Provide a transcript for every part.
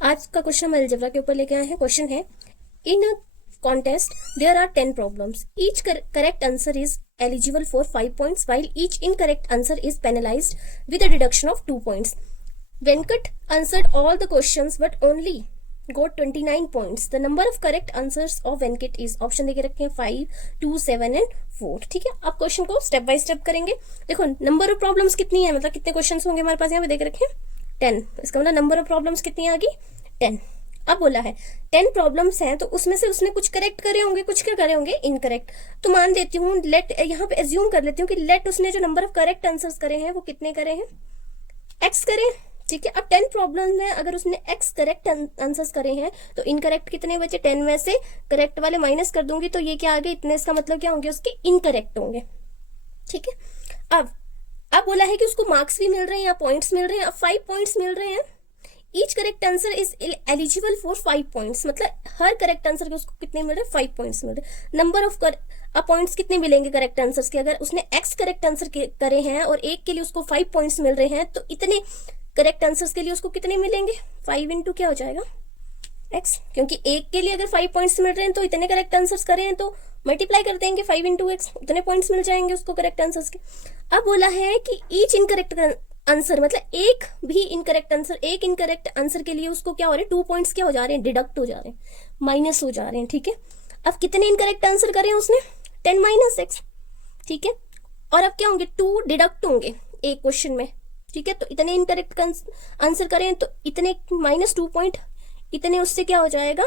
आज का क्वेश्चन हम अलजेब्रा के ऊपर लेके आए हैं। क्वेश्चन है, in a contest there are 10 problems, each correct answer is eligible for 5 points while each incorrect answer is penalized with a deduction of 2 points. Venkat answered all the questions but only got 29 points. The number of correct answers of Venkat is, option देके रखे हैं 5, 2, 7 and 4। ठीक है, अब question को step by step करेंगे। देखो number of problems कितनी है, मतलब कितने क्वेश्चंस होंगे हमारे पास, यहाँ पे देख रखे हैं 10। इसका मतलब नंबर ऑफ प्रॉब्लम्स कितनी आ गई 10। अब बोला है 10 प्रॉब्लम्स हैं तो उसमें से उसने कुछ करेक्ट करे होंगे, कुछ क्या करे होंगे इनकरेक्ट। तो मान देती हूँ, लेट यहाँ पे एज्यूम कर लेती हूँ कि लेट उसने जो नंबर ऑफ करेक्ट आंसर्स करे हैं वो कितने करे हैं, x करे। ठीक है, अब 10 प्रॉब्लम में अगर उसने x करेक्ट आंसर्स करे हैं तो इनकरेक्ट कितने बचे, 10 में से करेक्ट वाले माइनस कर दूंगी तो ये क्या आ गए इतने, इसका मतलब क्या होंगे उसके इनकरेक्ट होंगे। ठीक है, अब बोला है कि उसको मार्क्स भी मिल रहे हैं या पॉइंट्स मिल रहे हैं। अब 5 पॉइंट्स मिल रहे हैं। Each correct answer is eligible for 5 points, मतलब हर करेक्ट आंसर के उसको कितने मिल रहे हैं 5 points मिल रहे हैं। नंबर ऑफ अब पॉइंट्स कितने मिलेंगे करेक्ट आंसर्स के, अगर उसने x करेक्ट आंसर करे हैं और एक के लिए उसको 5 points मिल रहे हैं तो इतने करेक्ट आंसर्स के लिए उसको कितने मिलेंगे, 5 इंटू क्या हो जाएगा x, क्योंकि एक के लिए अगर 5 points मिल रहे हैं तो इतने करेक्ट आंसर्स करे हैं तो मल्टीप्लाई कर देंगे 5 इंटू x, उतने पॉइंट्स मिल जाएंगे उसको करेक्ट आंसर्स के। अब बोला है कि ईच इनकरेक्ट आंसर, मतलब एक भी इनकरेक्ट आंसर, एक इनकरेक्ट आंसर के लिए उसको क्या हो रहे हैं 2 points क्या हो जा रहे हैं, डिडक्ट हो जा रहे हैं, माइनस हो जा रहे हैं। ठीक है, अब कितने इनकरेक्ट आंसर करे हैं उसने 10 - x। ठीक है, और अब क्या होंगे 2 डिडक्ट होंगे एक क्वेश्चन में। ठीक है, तो इतने इनकरेक्ट आंसर करें तो इतने -2 पॉइंट, इतने उससे क्या हो जाएगा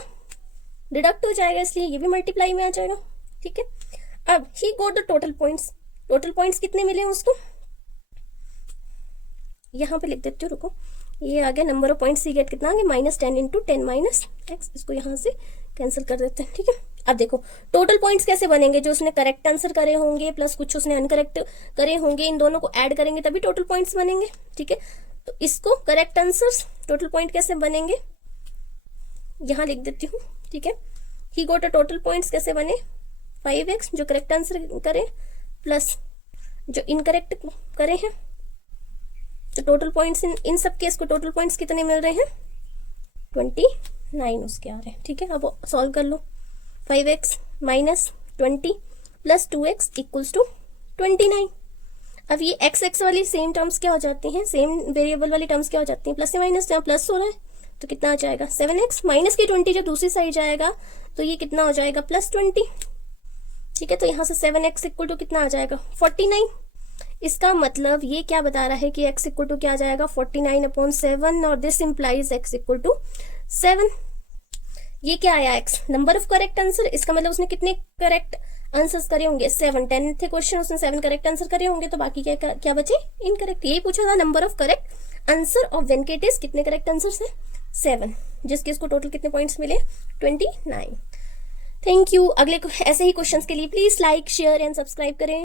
डिडक्ट हो जाएगा, इसलिए ये भी मल्टीप्लाई में आ जाएगा। ठीक है, अब he got the total points, total points कितने मिले उसको, यहाँ पे लिख देती हूँ, रुको, ये आ गया number of points he get कितना आ गया -10 इंटू 10 - x, इसको यहाँ से कैंसिल कर देते हैं। ठीक है, अब देखो टोटल पॉइंट्स कैसे बनेंगे, जो उसने करेक्ट आंसर करे होंगे प्लस कुछ उसने अनकरेक्ट करे होंगे, इन दोनों को ऐड करेंगे तभी टोटल पॉइंट्स बनेंगे। ठीक है, तो इसको करेक्ट आंसर्स टोटल पॉइंट कैसे बनेंगे, यहाँ लिख देती हूँ। ठीक है, ही गोट अ टोटल पॉइंट्स कैसे बने 5x जो करेक्ट आंसर करे प्लस जो इनकरेक्ट करे हैं, तो टोटल पॉइंट्स इन सब केस को टोटल पॉइंट्स कितने मिल रहे हैं 29 उसके आ रहे हैं। ठीक है, अब सॉल्व कर लो, 5x - 20 plus 2x equals to 29। अब ये x वाली सेम टर्म्स क्या हो जाती हैं, सेम वेरिएबल वाली टर्म्स क्या हो जाती हैं, प्लस से माइनस, जहाँ प्लस हो रहा है तो कितना आ जाएगा 7x माइनस की 20 जब दूसरी साइड जाएगा तो ये कितना हो जाएगा +20। ठीक है, तो यहाँ से 7x इक्वल टू कितना आ जाएगा 49। इसका मतलब ये क्या बता रहा है कि x इक्वल टू क्या आ जाएगा 49/7, और this implies x equal to 7। ये क्या आया x number of correct answer, इसका मतलब उसने कितने करेक्ट आंसर्स करे होंगे 7, 10 थे क्वेश्चन, उसने 7 करेक्ट आंसर करे होंगे तो बाकी क्या बचे इनकरेक्ट। यही पूछा था, number of correct answer of Venkat is, कितने करेक्ट आंसर्स है 7, जिसके इसको टोटल कितने पॉइंट्स मिले 29। Thank you. अगले ऐसे ही क्वेश्चंस के लिए please like share and subscribe करें।